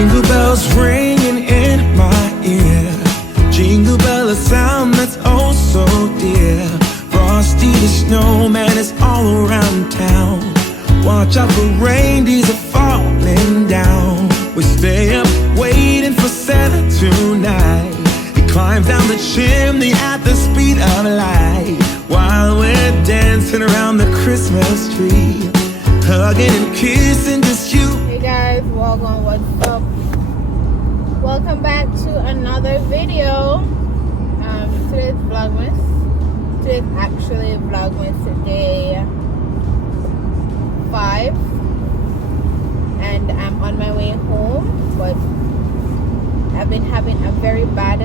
Jingle bells ringing in my ear. Jingle bell, a sound that's oh so dear. Frosty the snowman is all around town. Watch out for reindeers are falling down. We stay up waiting for Santa tonight. He climbs down the chimney at the speed of light, while we're dancing around the Christmas tree, hugging and kissing just you. Hey guys, welcome, what's up? Welcome back to another video. Today's Vlogmas. Today's actually Vlogmas day 5, and I'm on my way home, but I've been having a very bad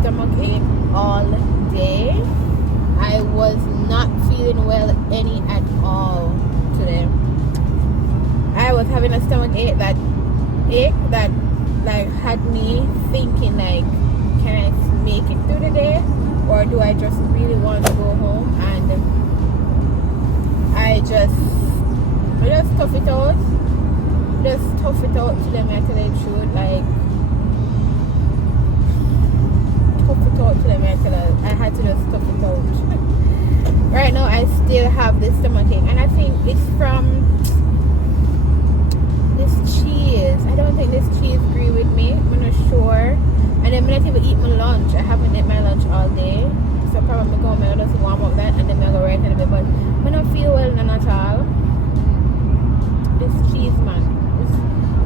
stomach ache all day. I was not feeling well any at all today. I was having a stomach ache that like had me thinking like, can I make it through the day, or do I just really want to go home? And I just tough it out. Just tough it out to them, I tell you the truth. Like, tough it out to them, I had to just tough it out. Right now I still have this stomach ache, and I think it's from this cheese. I don't think this cheese agree with me. I'm not sure. And then I'm not even eat my lunch. I haven't eaten my lunch all day, so probably go home and just warm up that, and then I go right in the bed. But I don't feel well none at all. This cheese, man.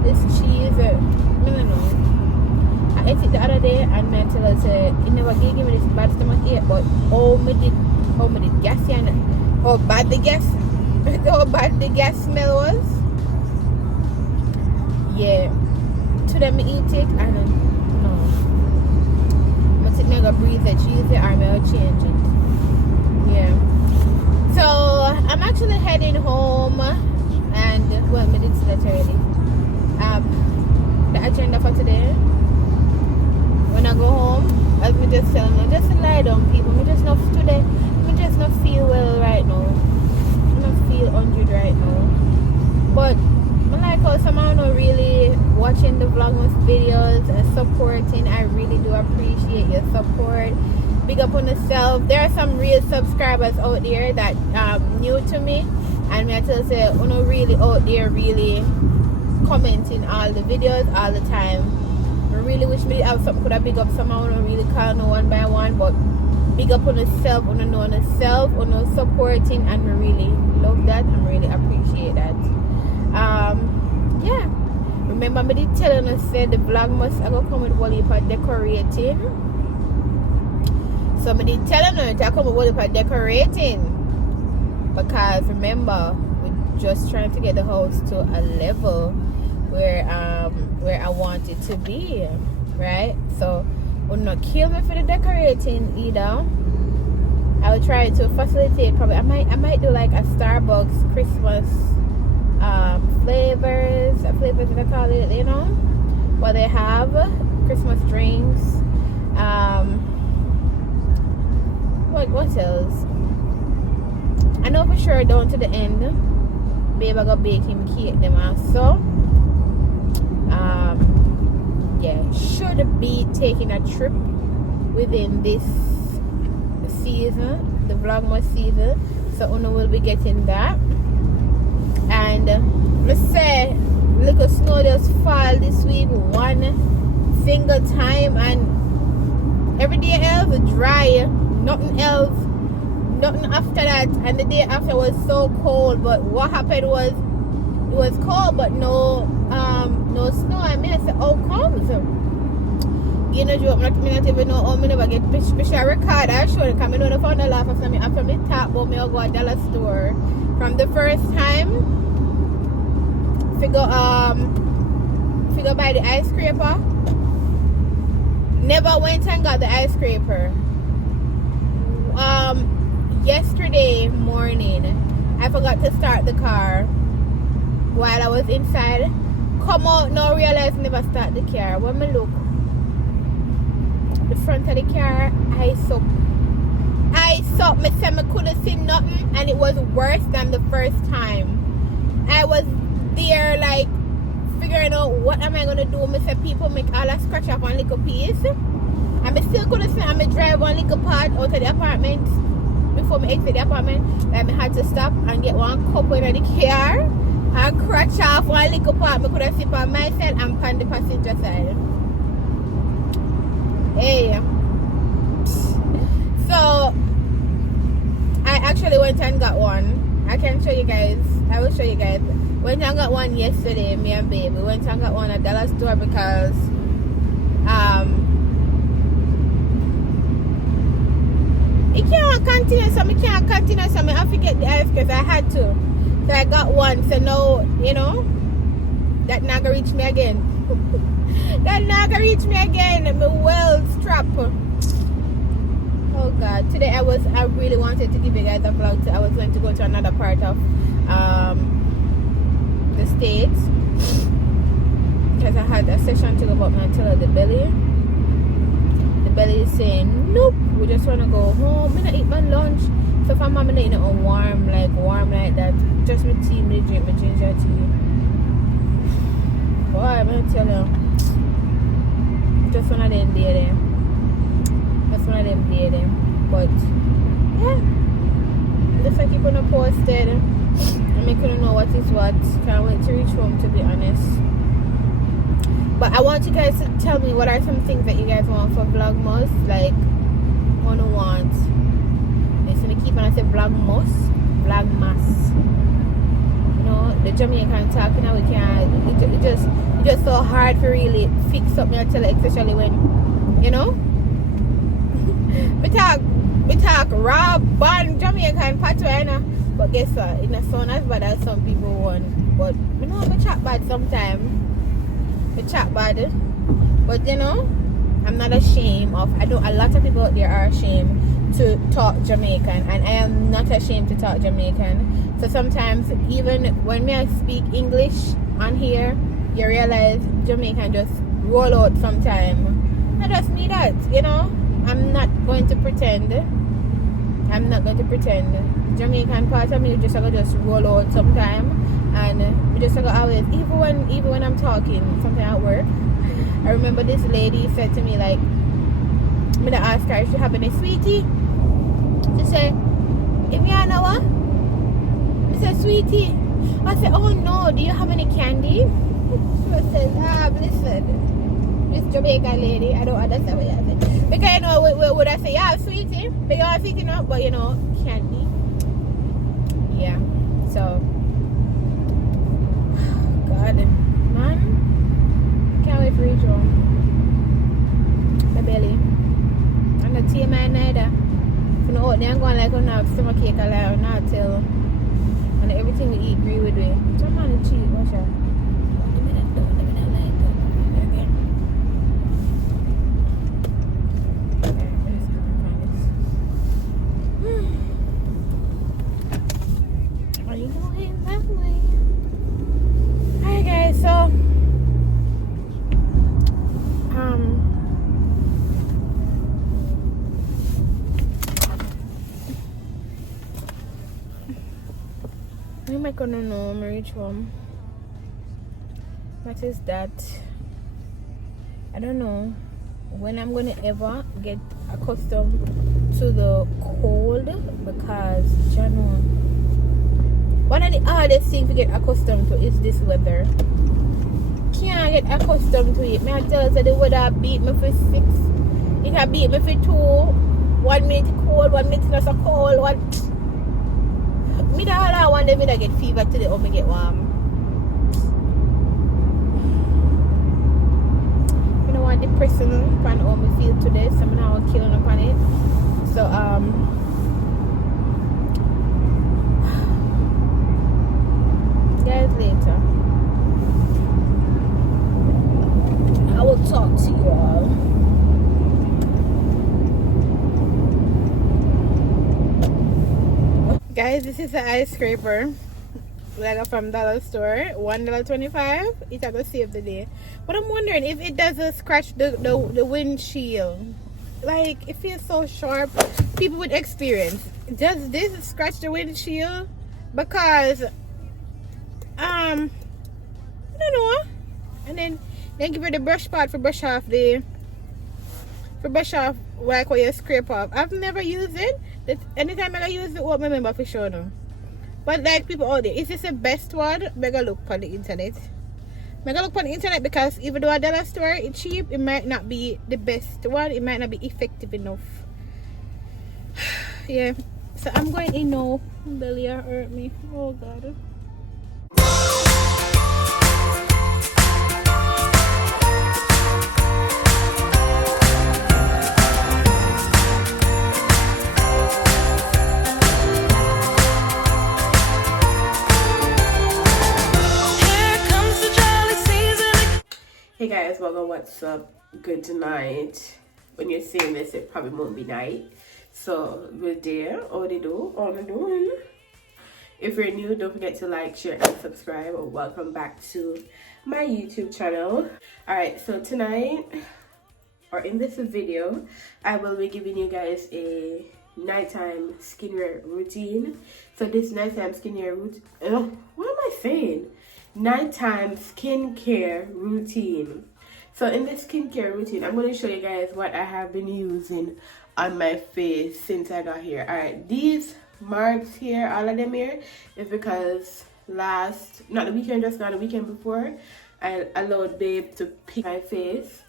This cheese, I don't know. I ate it the other day, and I tell her, it never gave me this bad stomach ache, but how me did gas and how bad the gas smell was. Yeah. To them eat it, and no. I'm gonna breathe the cheese or I'm gonna change it. Yeah. So I'm actually heading home, and well, I did say that already. The agenda for today, when I go home, as me just telling you, just lie down, people. Me just not today. Me just not feel well right now. I don't feel 100 right now. But I like how someone are really watching the Vlogmas videos and supporting. I really do appreciate your support. Big up on yourself. There are some real subscribers out there that new to me, and me I tell you, say, uno really out there really commenting all the videos all the time. I really wish me have something could have big up someone and really call no one by one, but big up on yourself, on knowing yourself, on supporting, and I really love that and really appreciate that. Yeah. Remember me did telling us said the Vlogmas I go come with whole heap of decorating. So me did telling her to come with whole heap of decorating, because remember we're just trying to get the house to a level where I want it to be, right? So will not kill me for the decorating either. I will try to facilitate. Probably I might do like a Starbucks Christmas flavors that I call it, you know, what they have Christmas drinks. What else? I know for sure down to the end, babe, I got baking cake them also. Yeah, should be taking a trip within this season, the Vlogmas season. So Uno will be getting that. And let's say little snow just fall this week one single time, and every day else dry, nothing else, nothing after that. And the day after was so cold, but what happened was it was cold but no snow. I mean, I said, how comes? You know, joke, I not even know how I never get special record. I showed it because I know the found a laugh after me talk about me. I'll go to a dollar store from the first time. Figure buy the ice scraper. Never went and got the ice scraper. Yesterday morning I forgot to start the car while I was inside. Come out now, realize never start the car. When I look, the front of the car, ice up. Me said I couldn't see nothing, and it was worse than the first time. I was there like figuring out what am I gonna do. I say people make all that scratch off one little piece. I'm still gonna say I'm gonna drive one little part out of the apartment before I exit the apartment. Like I had to stop and get one cup in the car and scratch off one little part. I could have sit on my side and on the passenger side. Hey. So I actually went and got one. I can show you guys. I will show you guys. Went and got one yesterday, me and babe. We went and got one at dollar store because it can't continue, so I can't continue, so I have to get the ice because I had to. So I got one, so now, you know, that not gonna reach me again. That not gonna reach me again. My well strap. Oh God, today I really wanted to give you guys a vlog. I was going to go to another part of the States because I had a session to go about my tell the belly. The belly is saying nope, we just want to go home. I'm gonna eat my lunch. So if I'm eating it on warm like that, just with tea, me drink my ginger tea. Boy, I'm gonna tell you, just one of them day there. Just one of them day there. But yeah, just like keep on posted and make you know what is what. Can't wait to reach home, to be honest. But I want you guys to tell me what are some things that you guys want for Vlogmas, like wanna want. It's gonna keep on I say Vlogmas. You know, the Jamaican talking now we can't. It just so hard to really fix up my tell, especially when, you know. we talk raw band Jamaican patois, you know. But guess what? It not sound as bad as some people want. But you know, I chat bad sometimes. I chat bad. But you know, I'm not ashamed of. I know a lot of people out there are ashamed to talk Jamaican, and I am not ashamed to talk Jamaican. So sometimes even when I speak English on here, you realize Jamaican just roll out sometimes. I just need that, you know. I'm not going to pretend. Jamaican part of me just roll out sometime, and we just always, even when I'm talking something at work. I remember this lady said to me, like, I'm gonna ask her if she have any sweetie. She said, if you know what? I said, sweetie. I said, oh no, do you have any candy? She says, listen, Miss Jamaican lady, I don't understand what you said. Because you know, would I say, yeah, sweetie? But you are sweetie now, but you know, candy. Yeah, so God, man, can't wait for reach home. My belly. And the tea man neither. So no, I'm going like on now stomach cake alive now till and everything we eat agree with me. Some man is cheap, watch out. Give me that like that. Are you going that way? Alright guys, so I'm not gonna know when I reach home. What is that? I don't know when I'm gonna ever get accustomed to the cold, because you know, one of the hardest things to get accustomed to is this weather. Can't get accustomed to it. I tell you that the weather beat me for 6. It can beat me for 2. 1 minute cold, 1 minute not so cold. Me da all I want them to get fever till the home get warm. You know what depressing upon how me feel today, so I'm now killing upon it. So guys, later I will talk to you all. Guys, this is an ice scraper like from dollar store, $1.25. It's gonna save the day. But I'm wondering if it doesn't scratch the windshield. Like, it feels so sharp. People with experience, does this scratch the windshield? Because I don't know. And then give her the brush part for brush off like what you scrape off. I've never used it. Anytime I use it, what I remember for sure now. But like people out there, is this the best one? Mega look on the internet. Because even though a dollar store it's cheap, it might not be the best one. It might not be effective enough. Yeah. So I'm going in now. Belly hurt me. Oh god. Hey guys, welcome. What's up? Good tonight. When you're seeing this, it probably won't be night. So we're there. All they do, all they're doing. If you're new, don't forget to like, share, and subscribe. Welcome back to my YouTube channel. Alright, so tonight, or in this video, I will be giving you guys a nighttime skincare routine. So this nighttime skincare routine, what am I saying? Nighttime skincare routine. So in this skincare routine, I'm going to show you guys what I have been using on my face since I got here. Alright, these marks here, all of them here, is because not the weekend before, I allowed babe to pick my face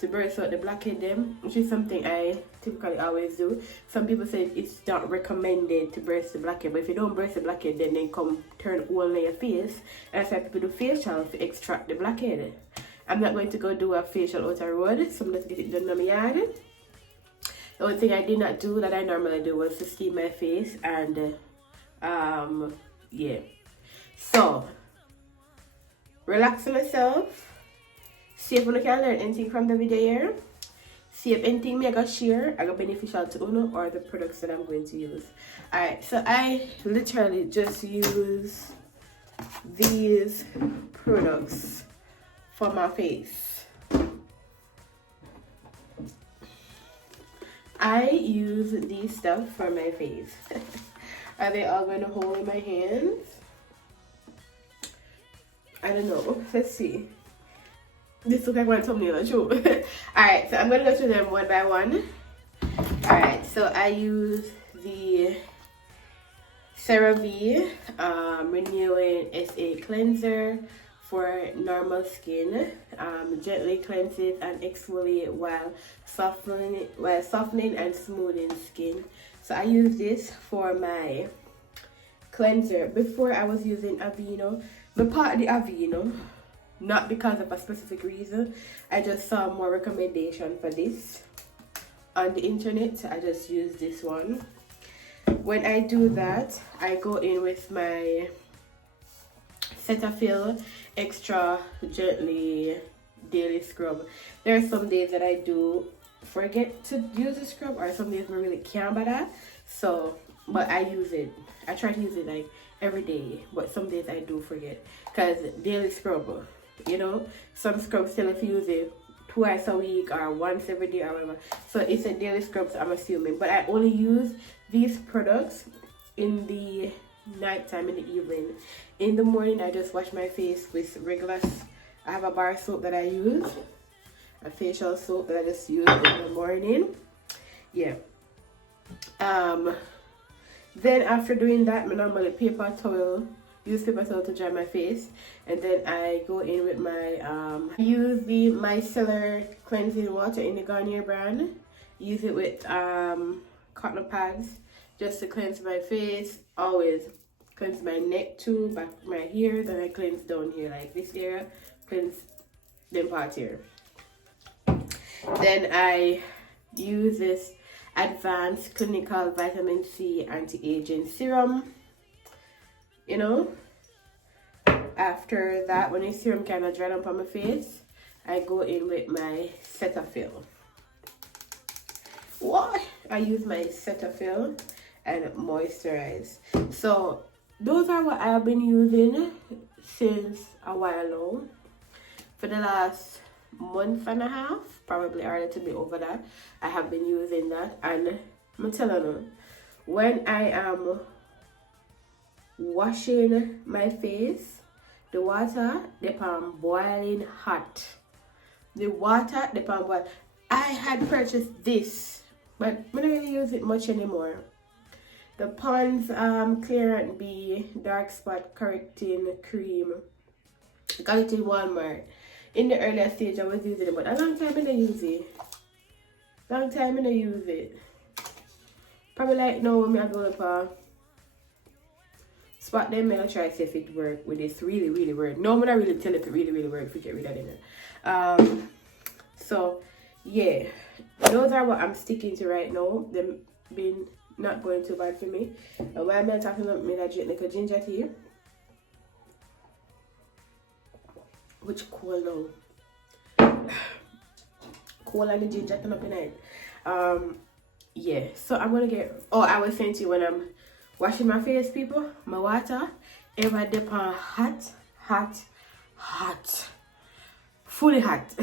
to burst out the blackhead them, which is something I typically always do. Some people say it's not recommended to burst the blackhead, but if you don't burst the blackhead, then they come turn all on your face. And that's why people do facials to extract the blackhead. I'm not going to go do a facial out the road, so I'm going to get it done in my yard. The only thing I did not do that I normally do was to steam my face, and yeah. So relaxing myself. See if you can learn anything from the video here. See if anything I got share I got beneficial to Uno or the products that I'm going to use. Alright, so I literally just use these products for my face. I use these stuff for my face. Are they all going to hold in my hands? I don't know. Let's see. This looks like one thumbnail, true. Alright, so I'm going to go through them one by one. Alright, so I use the CeraVe Renewing SA Cleanser for normal skin. Gently cleanses and exfoliate while softening and smoothing skin. So I use this for my cleanser. Before I was using Aveeno. But part of the Aveeno, not because of a specific reason, I just saw more recommendation for this on the internet, so I just use this one. When I do that, I go in with my Cetaphil Extra Gently Daily Scrub. There are some days that I do forget to use the scrub, or some days I really can't by that. So, but I use it. I try to use it like every day, but some days I do forget. Because daily scrub, you know, some scrubs tell if you use it twice a week or once every day or whatever. So it's a daily scrub, so I'm assuming. But I only use these products in the nighttime, in the evening. In the morning, I just wash my face with regular, I have a bar soap that I use, a facial soap that I just use in the morning. Yeah. Then after doing that, I normally use paper towel to dry my face, and then I go in with my I use the micellar cleansing water in the Garnier brand. Use it with cotton pads just to cleanse my face. Always cleanse my neck too, back my hair, then I cleanse down here, like this area, cleanse them parts here. Then I use this Advanced Clinical Vitamin C Anti-Aging Serum. You know, after that, when the serum kind of dried up on my face, I go in with my Cetaphil. What? I use my Cetaphil and moisturize. So those are what I have been using since a while now. For the last month and a half, probably a little bit over that, I have been using that. And I'm telling you, when I am washing my face, The water, the pan boiling hot. The water, the pan boil. I had purchased this, but I don't really use it much anymore. The Pond's Clear and Be Dark Spot Correcting Cream. I got it in Walmart. In the earlier stage, I was using it, but a long time I don't use it. Long time I don't use it. Probably like now when I go up spot them, I'll try to see if it work with this really work. No, I'm not really tell if it really work if we get rid of it. So yeah, those are what I'm sticking to right now. Them been not going too bad for me. And while I'm talking about me, I drink like a ginger tea. Which cool now. Cool and the ginger turn up in it. Yeah, so I'm gonna get, oh, I was saying to you when I'm washing my face, people, my water ever dip on hot, fully hot.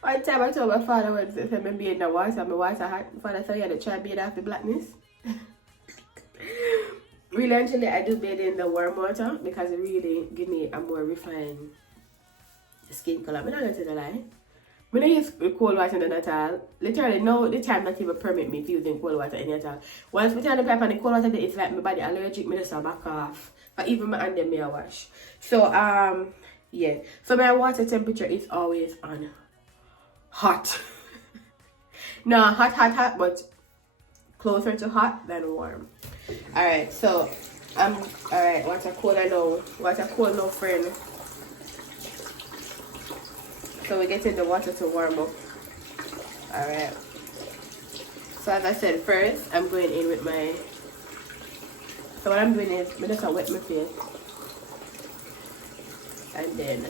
One time I told my father when he said me be in the water, my water hot. My father said you had to try bathe off the blackness. Really, actually, I do bathe in the warm water because it really give me a more refined skin color. I'm not gonna tell a lie. When I use cold water then at all, literally no, the time not even permit me to using cold water any at all. Once I turn the pipe on the cold water, it's like my body allergic, me just back off. But even my hand them me I wash. So yeah. So my water temperature is always on hot. No, hot, but closer to hot than warm. Alright, so alright, water cold I know. Water cold no friend. So we're getting the water to warm up. Alright. So as I said, first I'm going in with my, so what I'm doing is I'm just gonna wet my face. And then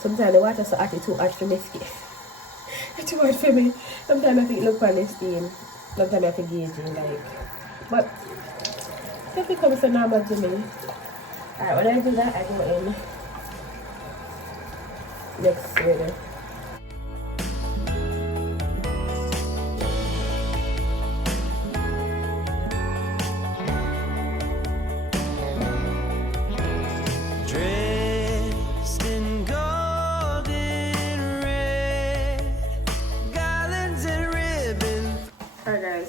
sometimes the water so hot, it's too hot for my skin. It's too hot for me. Sometimes I think look on the steam. Sometimes I think gauge like. But if it comes so normal to me. Alright, when I do that, I go in next later.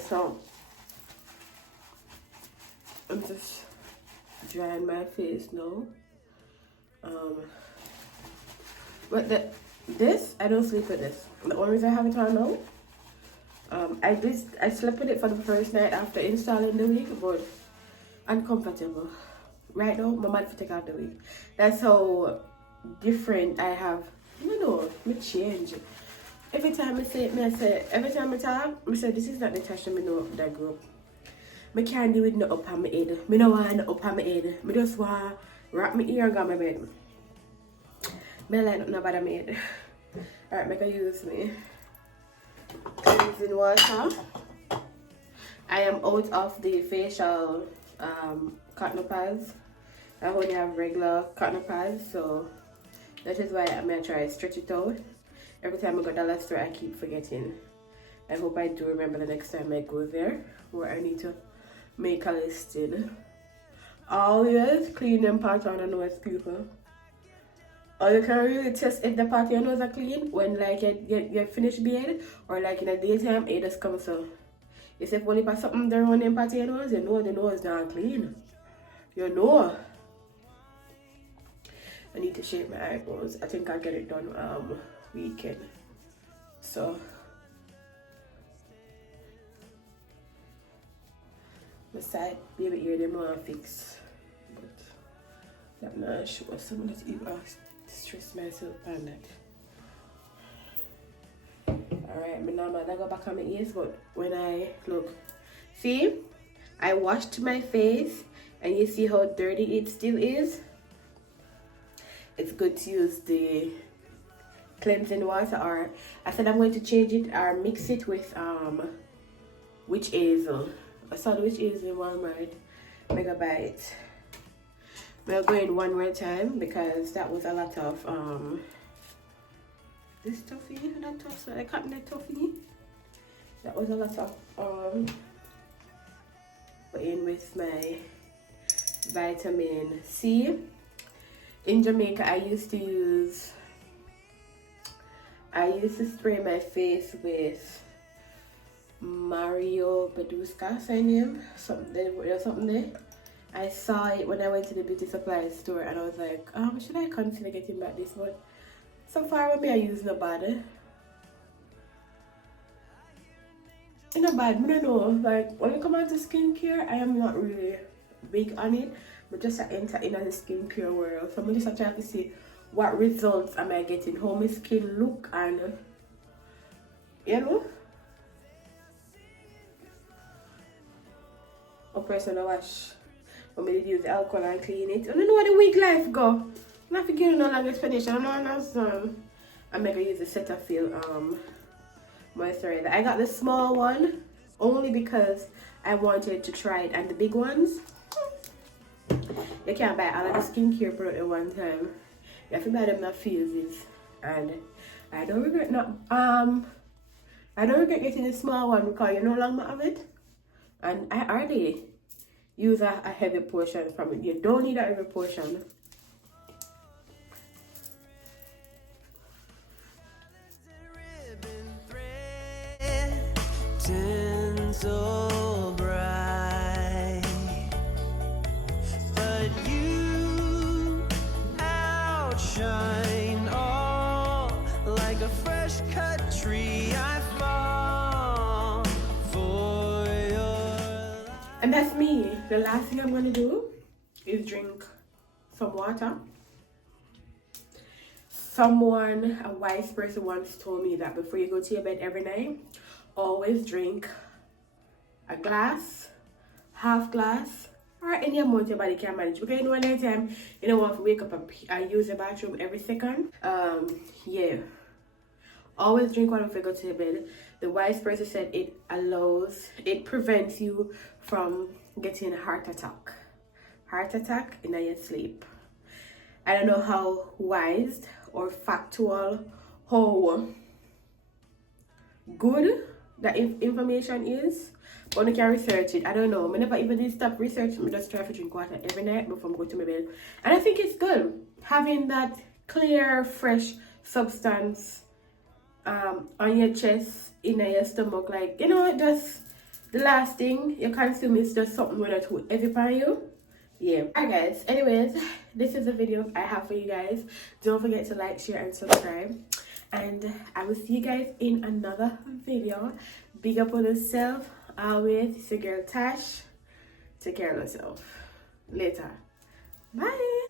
So I'm just drying my face now. But this I don't sleep with this. The only reason I have it on now, I slept with it for the first night after installing the wig, but uncomfortable. Right now, my man for take out the wig. That's how different I have. You know, me change. Every time I say it, every time I talk, I say this is not the Tasha me know that grew up. I can't do it no up on my head. I don't want no up on my head. I just want wrap my ear and go on my bed. I don't like nothing about my head. Alright, make I use me cleansing water. I am out of the facial cotton pads. I only have regular cotton pads, so that is why I'm gonna try to stretch it out. Every time I go to the dollar store, I keep forgetting. I hope I do remember the next time I go there, where I need to make a listing. Always clean them parts on the nose, people. Or you can really test if the part of your nose are clean when like you finish beard, or like in the daytime, it just comes so. If only for something there on the part of your nose, you know the nose not clean. You know. I need to shape my eyebrows. I think I'll get it done weekend. So my side baby ear them want to fix, but I'm not sure. So I'm gonna stress myself on that. Alright, my normal I go back on my ears, but when I look, see, I washed my face and you see how dirty it still is. It's good to use the cleansing water, or I said I'm going to change it or mix it with which is I saw which is in Walmart Megabyte. We'll go in one more time because that was a lot of this toffee, that toffee, I cut that toffee. That was a lot of put in with my vitamin C. In Jamaica, I used to spray my face with Mario Beduska, say name, something there. I saw it when I went to the beauty supply store and I was like, should I consider getting back this one? So far with me I use no bad. In a bad, I don't know. Like when it comes on to skincare, I am not really big on it. But just I enter in the skincare world. So I'm just trying to see what results am I getting, how my skin look, and you know. A person to wash. But I use alcohol and clean it. I don't know where the wig life go. I'm not figuring no long explanation. I'm not understand. I'm gonna use the Cetaphil moisturizer. I got the small one only because I wanted to try it, and the big ones you can't buy all of the skincare product at one time. You have to buy them in phases, and I don't regret getting the small one because you no longer have it, and I already use a heavy portion from it. You don't need a heavy portion. So bright, but you outshine all like a fresh cut tree. I fall for your light. And that's me. The last thing I'm gonna do is drink some water. Someone, a wise person, once told me that before you go to your bed every night, always drink a glass, half glass, or any amount your body can manage. Because you know, anytime you don't want to wake up and use the bathroom every second. Yeah. Always drink water before you go to your bed. The wise person said it prevents you from getting a heart attack. Heart attack in your sleep. I don't know how wise or factual, how good that information is, but you can research it. I don't know. I never even did stop researching. I just try to drink water every night before I go to my bed. And I think it's good having that clear, fresh substance on your chest, in your stomach. Like, you know, just the last thing you consume is just something when it's too heavy for you. Yeah. Alright guys, anyways, this is the video I have for you guys. Don't forget to like, share, and subscribe. And I will see you guys in another video. Big up on yourself. Always, it's your girl Tash. Take care of yourself. Later. Bye.